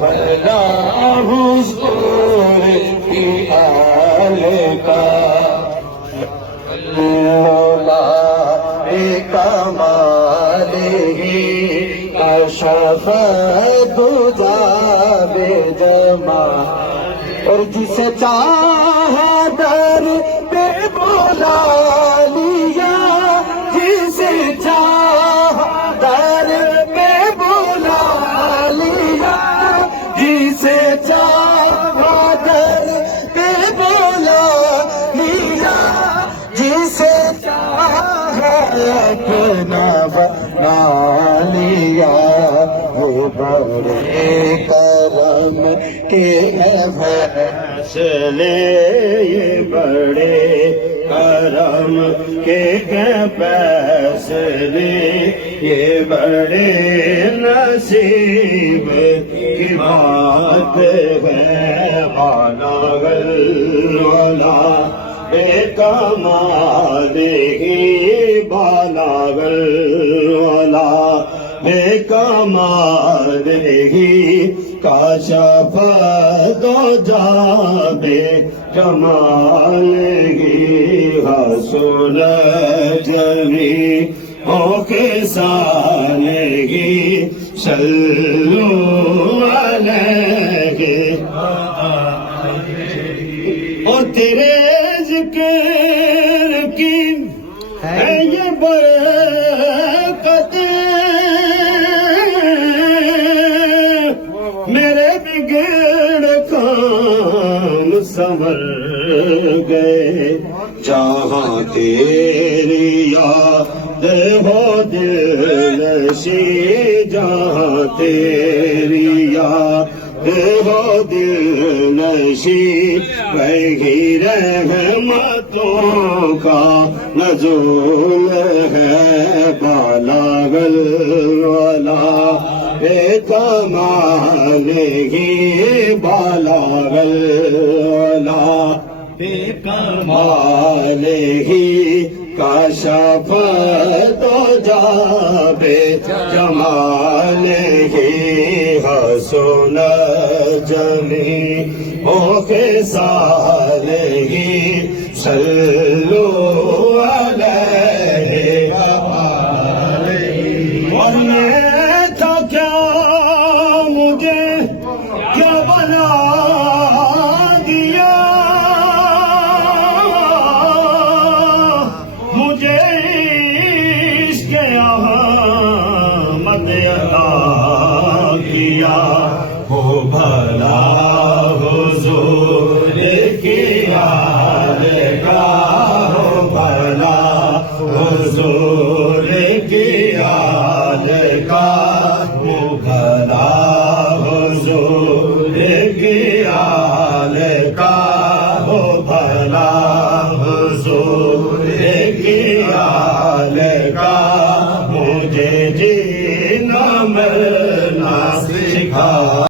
بھلا حضور کی آل کا کمال ہی کشف دجا بے جمال اور جسے چاہا در پہ بلا لیا جسے چاہا در پہ بلا لیا جسے چاہا در پہ بلا لیا جسے چاہا اپنا بنا لیا وہ بڑے کرم کے فیصلے یہ بڑے کرم کے فیصلے یہ بڑے نصیب کی بات ہے بالغ العلا بے کمال ہی بالغ العلا بے کمال ہی کاشف دجا بے جمال ہی حسن جمیع کے سالگی صلو علیہ اور تیرے ذکر کی ہے یہ برکت میرے بگڑ کام سنور گئے جہاں تیری یاد ہو دل نشی جہاں تیری یاد ہو دل نشی وہی رحمتوں کا نزول ہے بالغ العلا بے کمال ہی بالغ العلا بے کمال ہی کاشف دجا بے جمال ہی حسن جمیع کے سالگی صلو علیہ اور میں تھا کیا مجھے کیا بنا دیا مجھے عشق احمد عطا کیا ہو بھلا حضور کی آل کا ہو بھلا حضور کی آل کا ہو بھلا حضور کی آل کا ہو بھلا حضور کی